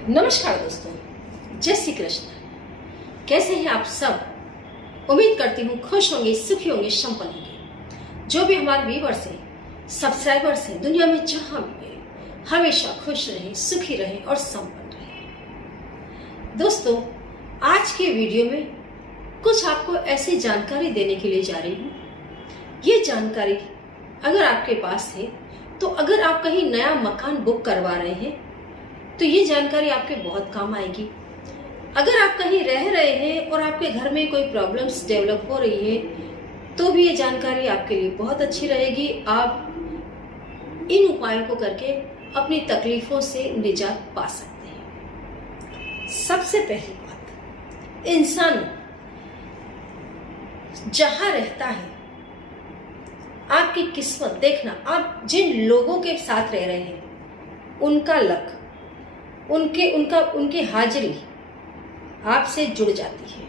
नमस्कार दोस्तों, जय श्री कृष्ण। कैसे हैं आप सब? उम्मीद करती हूँ खुश होंगे, सुखी होंगे, संपन्न होंगे। जो भी हमारे व्यूअर्स हैं, सब्सक्राइबर्स हैं, दुनिया में जहाँ भी हैं, हमेशा खुश रहें, सुखी रहें और संपन्न रहें। दोस्तों, आज के वीडियो में कुछ आपको ऐसी जानकारी देने के लिए जा रही हूँ। ये जानकारी अगर आपके पास है तो अगर आप कहीं नया मकान बुक करवा रहे हैं तो ये जानकारी आपके बहुत काम आएगी। अगर आप कहीं रह रहे हैं और आपके घर में कोई प्रॉब्लम्स डेवलप हो रही है तो भी ये जानकारी आपके लिए बहुत अच्छी रहेगी। आप इन उपायों को करके अपनी तकलीफों से निजात पा सकते हैं। सबसे पहली बात, इंसान जहां रहता है, आपकी किस्मत देखना, आप जिन लोगों के साथ रह रहे हैं उनका लक, उनकी हाजिरी आपसे जुड़ जाती है।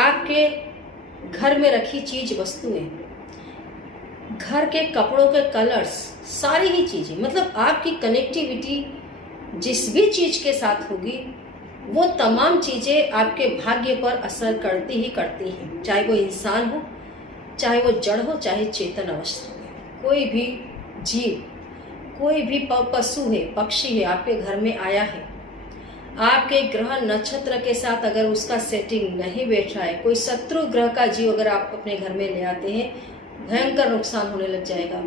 आपके घर में रखी चीज वस्तुएं, घर के कपड़ों के कलर्स, सारी ही चीजें, मतलब आपकी कनेक्टिविटी जिस भी चीज के साथ होगी वो तमाम चीजें आपके भाग्य पर असर करती ही करती हैं। चाहे वो इंसान हो, चाहे वो जड़ हो, चाहे चेतन अवस्था हो, कोई भी जीव, कोई भी पशु है, पक्षी है, आपके घर में आया है, आपके ग्रह नक्षत्र के साथ अगर उसका सेटिंग नहीं बैठ रहा है, कोई शत्रु ग्रह का जीव अगर आप अपने घर में ले आते हैं, भयंकर नुकसान होने लग जाएगा।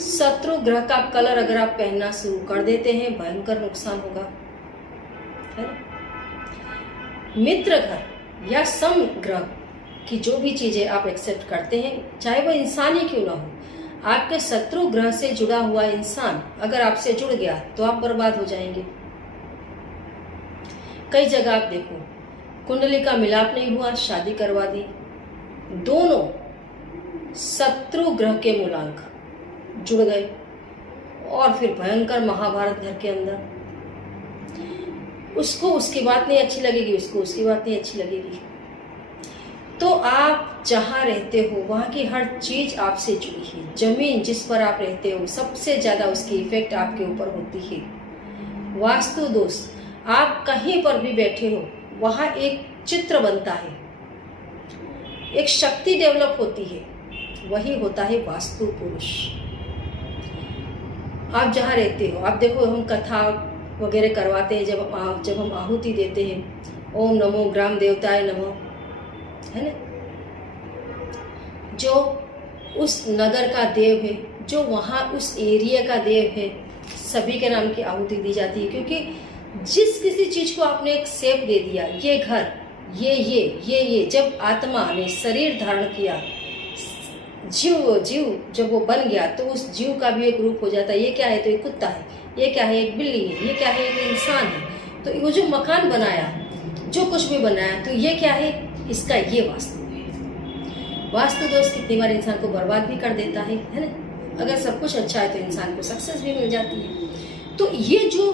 शत्रु ग्रह का कलर अगर आप पहनना शुरू कर देते हैं, भयंकर नुकसान होगा, है ना? मित्र घर या सम ग्रह की जो भी चीजें आप एक्सेप्ट करते हैं, चाहे वो इंसान ही क्यों ना हो, आपके शत्रु ग्रह से जुड़ा हुआ इंसान अगर आपसे जुड़ गया तो आप बर्बाद हो जाएंगे। कई जगह आप देखो, कुंडली का मिलाप नहीं हुआ, शादी करवा दी, दोनों शत्रु ग्रह के मूलांक जुड़ गए और फिर भयंकर महाभारत घर के अंदर। उसको उसकी बात नहीं अच्छी लगेगी, उसको उसकी बात नहीं अच्छी लगेगी। तो आप जहाँ रहते हो वहाँ की हर चीज आपसे जुड़ी है। जमीन जिस पर आप रहते हो सबसे ज्यादा उसकी इफेक्ट आपके ऊपर होती है। वास्तु दोष, आप कहीं पर भी बैठे हो वहाँ एक चित्र बनता है, एक शक्ति डेवलप होती है, वही होता है वास्तु पुरुष। आप जहाँ रहते हो, आप देखो, हम कथा वगैरह करवाते हैं, जब हम आहुति देते हैं, ओम नमो ग्राम देवताय नमो, है ना, जो उस नगर का देव है, जो वहाँ उस एरिया का देव है, सभी के नाम की आहुति दी जाती है। क्योंकि जिस किसी चीज को आपने एक शेप दे दिया, ये घर, ये जब आत्मा ने शरीर धारण किया, जीव जब वो बन गया तो उस जीव का भी एक रूप हो जाता है। ये क्या है? तो एक कुत्ता है, ये क्या है? एक बिल्ली है, ये क्या है? एक इंसान है। तो वो जो मकान बनाया, जो कुछ भी बनाया, तो ये क्या है? इसका ये वास्तु है। वास्तु दोष कितनी बार इंसान को बर्बाद भी कर देता है ना? अगर सब कुछ अच्छा है तो इंसान को सक्सेस भी मिल जाती है। तो ये जो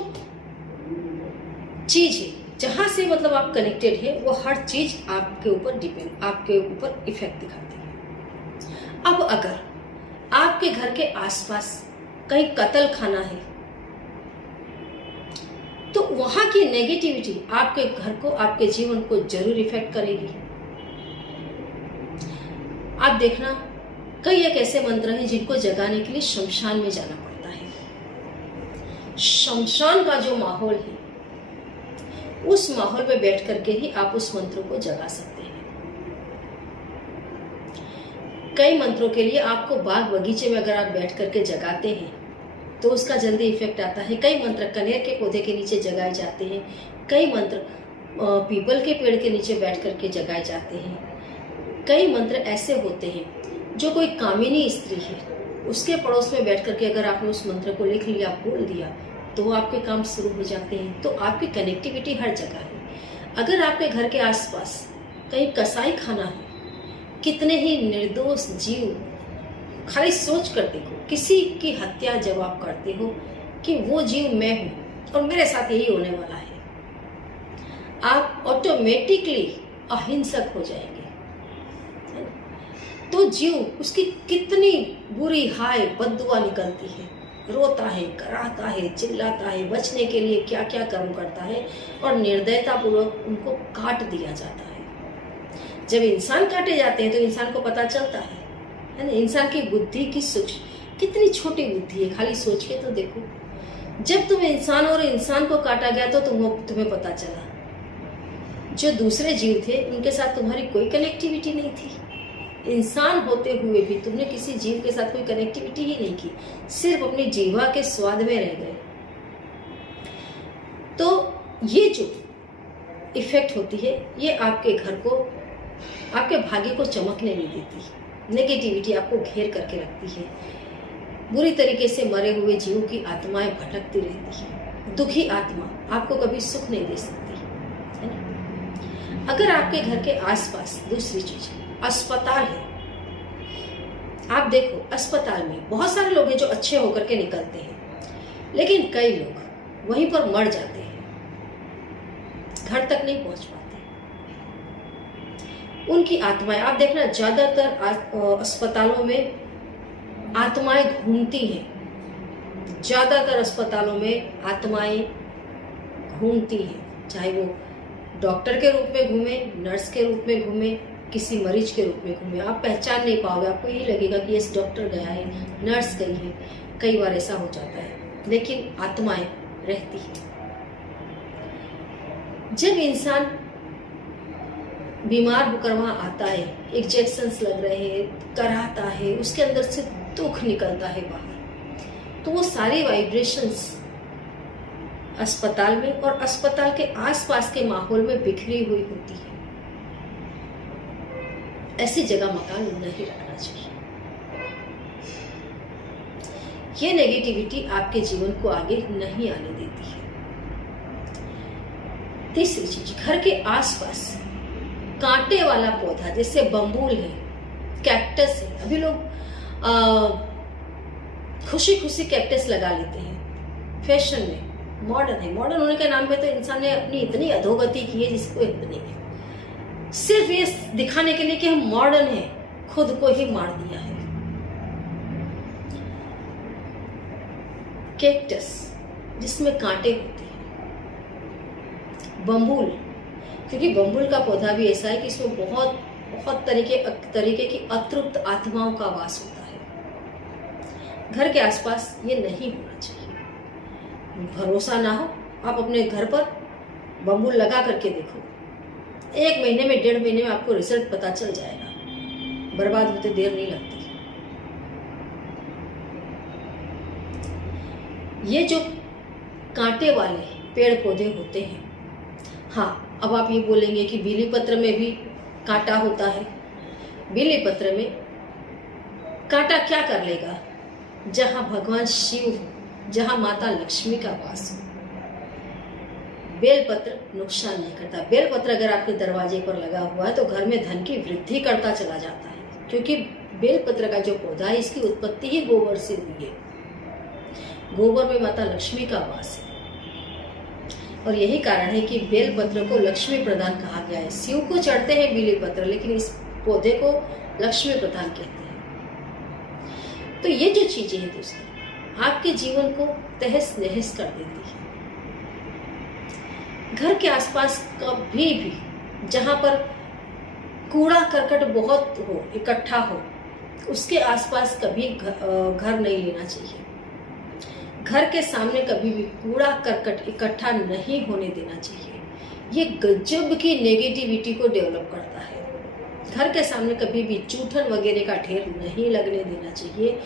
चीज है, जहां से मतलब आप कनेक्टेड है, वो हर चीज आपके ऊपर डिपेंड, आपके ऊपर इफेक्ट दिखाती है। अब अगर आपके घर के आसपास कहीं कत्ल खाना है तो वहां की नेगेटिविटी आपके घर को, आपके जीवन को जरूर इफेक्ट करेगी। आप देखना, कई एक ऐसे मंत्र हैं जिनको जगाने के लिए शमशान में जाना पड़ता है। शमशान का जो माहौल है, उस माहौल में बैठ करके ही आप उस मंत्र को जगा सकते हैं। कई मंत्रों के लिए आपको बाग बगीचे में अगर आप बैठ करके जगाते हैं तो उसका जल्दी इफेक्ट आता है। कई मंत्र कनेर के पौधे के नीचे जगाए जाते हैं, कई मंत्र पीपल के पेड़ के नीचे बैठ करके जगाए जाते हैं। कई मंत्र ऐसे होते हैं जो कोई कामिनी स्त्री है, उसके पड़ोस में बैठ करके अगर आपने उस मंत्र को लिख लिया, बोल दिया, तो वो आपके काम शुरू हो जाते हैं। तो आपकी कनेक्टिविटी हर जगह है। अगर आपके घर के आसपास कहीं कसाई खाना है, कितने ही निर्दोष जीव, खाली सोच कर देखो, किसी की हत्या जब आप करते हो कि वो जीव मैं हूं और मेरे साथ यही होने वाला है, आप ऑटोमेटिकली अहिंसक हो जाएंगे। तो जीव, उसकी कितनी बुरी हाय बद्दुआ निकलती है, रोता है, कराहता है, चिल्लाता है, बचने के लिए क्या क्या कर्म करता है और निर्दयतापूर्वक उनको काट दिया जाता है। जब इंसान काटे जाते हैं तो इंसान को पता चलता है ना, इंसान की बुद्धि की सूक्ष्म कितनी छोटी बुद्धि है, खाली सोच के तो देखो। जब तुम इंसान और इंसान को काटा गया तो तुम्हें पता चला जो दूसरे जीव थे उनके साथ तुम्हारी कोई कनेक्टिविटी नहीं थी। इंसान होते हुए भी तुमने किसी जीव के साथ कोई कनेक्टिविटी ही नहीं की, सिर्फ अपनी जीवा के स्वाद में रह गए। तो ये जो इफेक्ट होती है ये आपके घर को, आपके भाग्य को चमकने नहीं देती। नेगेटिविटी आपको घेर करके रखती है। बुरी तरीके से मरे हुए जीवों की आत्माएं भटकती रहती है। दुखी आत्मा आपको कभी सुख नहीं दे सकती, है ना। अगर आपके घर के आसपास दूसरी चीज अस्पताल है, आप देखो अस्पताल में बहुत सारे लोग हैं जो अच्छे होकर के निकलते हैं, लेकिन कई लोग वहीं पर मर जाते हैं, घर तक नहीं पहुंच पाते। उनकी आत्माएं आप देखना, ज्यादातर अस्पतालों में आत्माएं घूमती हैं। ज्यादातर अस्पतालों में आत्माएं घूमती हैं, चाहे वो डॉक्टर के रूप में घूमे, नर्स के रूप में घूमे, किसी मरीज के रूप में घूमे। आप पहचान नहीं पाओगे, आपको यही लगेगा कि इस डॉक्टर गया है, नर्स गई है। कई बार ऐसा हो जाता है, लेकिन आत्माएं रहती हैं। जब इंसान बीमार होकर वहां आता है, इंजेक्शंस लग रहे हैं, कराहता है, उसके अंदर से दुख निकलता है बाहर, तो वो सारी वाइब्रेशंस अस्पताल में और अस्पताल के आसपास के माहौल में बिखरी हुई होती है। ऐसी जगह मकान नहीं रखना चाहिए। ये नेगेटिविटी आपके जीवन को आगे नहीं आने देती है। तीसरी चीज, घर के आसपास कांटे वाला पौधा, जैसे बम्बूल है, कैक्टस है। अभी लोग खुशी खुशी कैक्टस लगा लेते हैं, फैशन में, मॉडर्न है। मॉडर्न होने के नाम पे तो इंसान ने अपनी इतनी अधोगति की है जिसको हित नहीं है। सिर्फ ये दिखाने के लिए कि हम मॉडर्न हैं, खुद को ही मार दिया है। कैक्टस जिसमें कांटे होते हैं, बम्बूल, क्योंकि बम्बूल का पौधा भी ऐसा है कि इसमें बहुत बहुत तरीके की अतृप्त आत्माओं का वास होता है। घर के आसपास ये नहीं होना चाहिए। भरोसा ना हो, आप अपने घर पर बम्बूल लगा करके देखो, 1 महीने में, 1.5 महीने में आपको रिजल्ट पता चल जाएगा। बर्बाद होते देर नहीं लगती। ये जो कांटे वाले पेड़ पौधे होते हैं, हाँ, अब आप ये बोलेंगे कि बीली पत्र में भी कांटा होता है। बीली पत्र में कांटा क्या कर लेगा? जहां भगवान शिव हो, जहां माता लक्ष्मी का वास हो। बेलपत्र नुकसान नहीं करता। बेलपत्र अगर आपके दरवाजे पर लगा हुआ है तो घर में धन की वृद्धि करता चला जाता है, क्योंकि बेलपत्र का जो पौधा है इसकी उत्पत्ति ही गोबर से हुई है। गोबर में माता लक्ष्मी का वास है, और यही कारण है कि बेलपत्र को लक्ष्मी प्रदान कहा गया है। शिव को चढ़ते हैं बेली पत्र, लेकिन इस पौधे को लक्ष्मी प्रदान कहते हैं। तो ये जो चीजें हैं दोस्तों, आपके जीवन को तहस नहस कर देती है। घर के आसपास कभी भी जहां पर कूड़ा करकट बहुत हो, इकट्ठा हो, उसके आसपास कभी घर नहीं लेना चाहिए। घर के सामने कभी भी कूड़ा करकट इकट्ठा नहीं होने देना चाहिए। ये गजब की नेगेटिविटी को डेवलप करता है। घर के सामने कभी भी जूठन वगैरह का ढेर नहीं लगने देना चाहिए।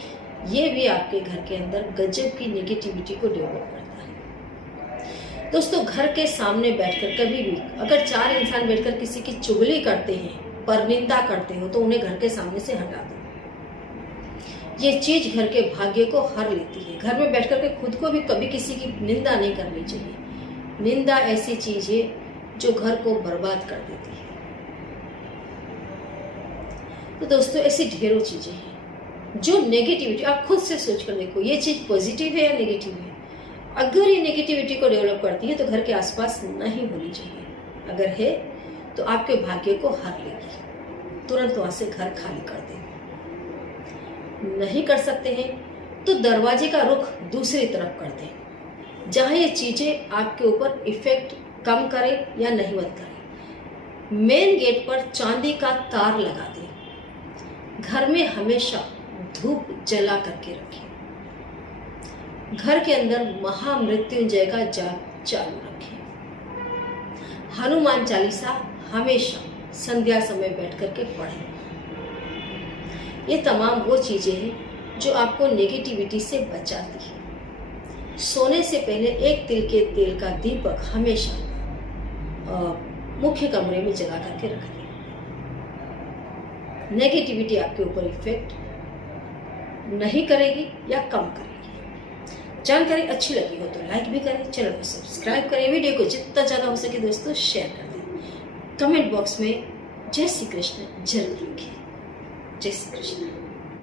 ये भी आपके घर के अंदर गजब की नेगेटिविटी को डेवलप करता है। दोस्तों, घर के सामने बैठकर कभी भी अगर 4 इंसान बैठकर किसी की चुगली करते हैं, परनिंदा करते हो, तो उन्हें घर के सामने से हटा दो। ये चीज घर के भाग्य को हर लेती है। घर में बैठकर के खुद को भी कभी किसी की निंदा नहीं करनी चाहिए। निंदा ऐसी चीज है जो घर को बर्बाद कर देती है। तो दोस्तों, ऐसी ढेरों चीजें हैं जो नेगेटिविटी, आप खुद से सोच कर देखो, ये चीज पॉजिटिव है या नेगेटिव है। अगर ये नेगेटिविटी को डेवलप करती है तो घर के आसपास नहीं होनी चाहिए। अगर है तो आपके भाग्य को हर लेगी। तुरंत वहां से घर खाली कर दें। नहीं कर सकते हैं तो दरवाजे का रुख दूसरी तरफ कर दें, जहाँ ये चीज़ें आपके ऊपर इफेक्ट कम करें या नहीं मत करें। मेन गेट पर चांदी का तार लगा दें। घर में हमेशा धूप जला करके रखें। घर के अंदर महामृत्युंजय का जाप चालू रखें। हनुमान चालीसा हमेशा संध्या समय बैठ करके पढ़ें। ये तमाम वो चीज़ें हैं जो आपको नेगेटिविटी से बचाती है। सोने से पहले एक तिल के तेल का दीपक हमेशा मुख्य कमरे में जला करके रख दें। नेगेटिविटी आपके ऊपर इफेक्ट नहीं करेगी या कम करेगी। जानकारी अच्छी लगी हो तो लाइक भी करें, चैनल को सब्सक्राइब करें, वीडियो को जितना ज़्यादा हो सके दोस्तों शेयर कर दें। कमेंट बॉक्स में जय श्री कृष्ण जरूर लिखें। जय श्री कृष्ण।